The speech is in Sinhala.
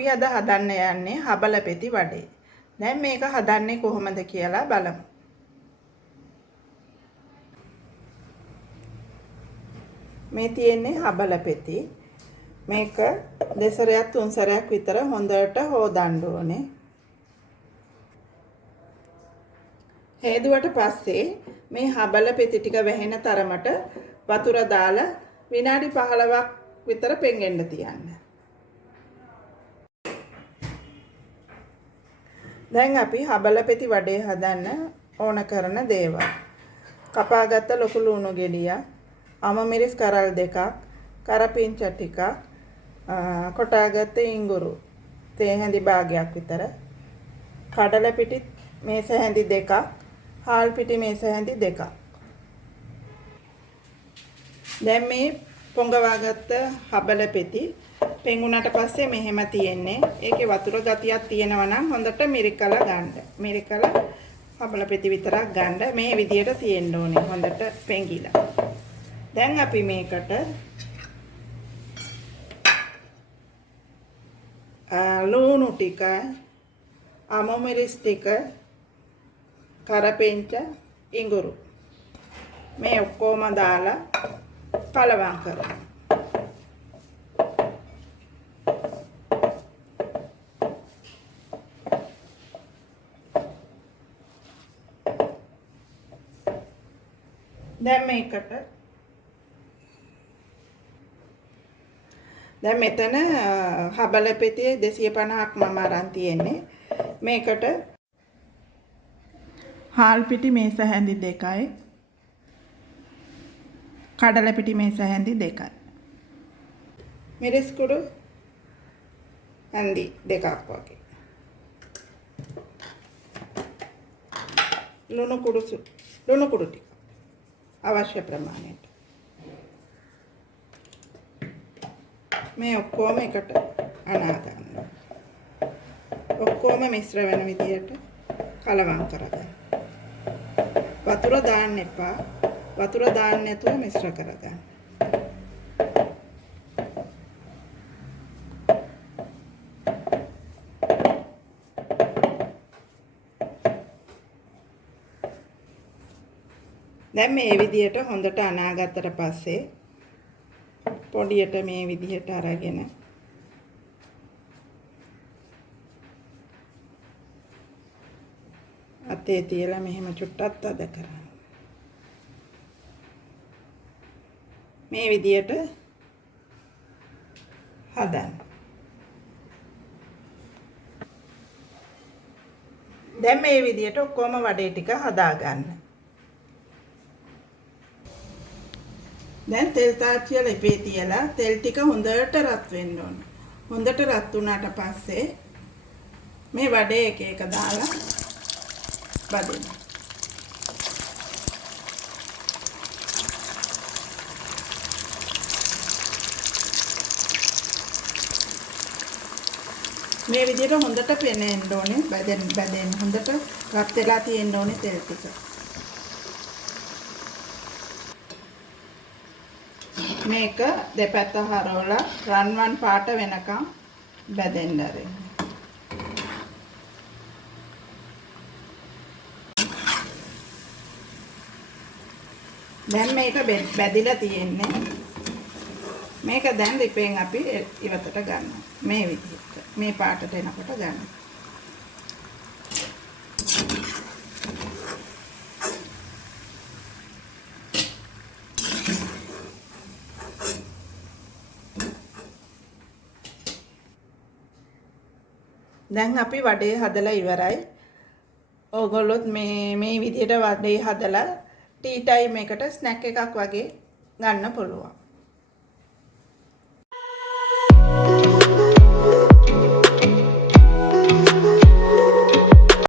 අපි අද හදන්න යන්නේ හබල පෙති වඩේ. දැන් මේක හදන්නේ කොහොමද කියලා බලමු. මේ තියෙන්නේ හබල පෙති. මේක දෙසරයක් තුන් සැරයක් විතර හොඳට හොදන්න ඕනේ. හේදුවට පස්සේ මේ හබල පෙති ටික වැහෙන තරමට වතුර දාලා විනාඩි 15ක් විතර පෙන්ගෙන්න තියන්න. දැන් අපි හබල පෙති වඩේ හදන්න ඕන කරන දේවල්. කපාගත්ත ලොකු ලුණු ගෙඩියක්, අම මිරිස් කරල් දෙකක්, කරපිංච ටිකක්, කොටාගත්ත ඉඟුරු තේ හැඳි භාගයක් විතර, කඩල පිටි මේස හැඳි දෙකක්, හාල් පිටි මේස හැඳි දෙකක්. දැන් මේ පොඟවාගත්ත හබල පෙති පෙඟුනට පස්සේ මෙහෙම තියෙන්නේ. ඒකේ වතුර ගතියක් තියෙනවා නම් හොඳට මිරිකලා ගන්න. මිරිකලා හබල පෙති විතරක් ගන්න. මේ විදියට තියෙන්න ඕනේ. හොඳට පෙඟිලා. දැන් අපි මේකට ලුණු ටික, අම මිරිස් ටික, කරපිංච, ඉඟුරු මේ ඔක්කොම දාලා කලවම් කරමු. දැන් මෙතන හබල පෙතියේ 250ක් මම අරන් තියෙන්නේ. මේකට හාල් පිටි මේස හැඳි දෙකයි, කඩල පිටි මේස හැඳි දෙකයි, මිරිස් කුඩු හැඳි දෙකක් වගේ, ලුණු කුඩු ටික අවශ්‍ය ප්‍රමාණයට. මේ ඔක්කොම එකට අනා ගන්න. ඔක්කොම මිශ්‍ර වෙන විදියට කලවම් කරගන්න. වතුර දාන්න එපා. වතුර දාන්න නැතුව මිශ්‍ර කරගන්න. දැන් මේ විදියට හොඳට අනාගත්තට පස්සේ පොඩියට මේ විදිහට අරගෙන අතේ තියලා මෙහෙම චුට්ටක් තද කරන්න. මේ විදියට හදන්න. දැන් මේ විදියට ඔක්කොම වඩේ ටික හදා ගන්න. දැන් තෙල් තාච්චිය ලෙපේ තියලා තෙල් ටික හොඳට රත් වෙන්න ඕන. හොඳට රත් වුණාට පස්සේ මේ වඩේ එක එක දාලා බදින්න. මේ විදිහට හොඳට පෙනෙන්න ඕනේ. බැදෙන්න හොඳට රත් වෙලා තියෙන්න ඕනේ තෙල් ටික. මේක දෙපැත්ත හරවලා රන්වන් පාට වෙනකම් බැදෙන්න ආරෙන්න. දැන් මේක බැදිලා තියෙන්නේ. මේක දැන් රිපෙන් අපි ඉවතට ගන්නවා. මේ විදිහට. මේ පාටට එනකොට ගන්නවා. දැන් අපි වඩේ හදලා ඉවරයි. ඕගොල්ලොත් මේ විදිහට වඩේ හදලා ටී ටයිම් එකට ස්නැක් එකක් වගේ ගන්න පුළුවන්.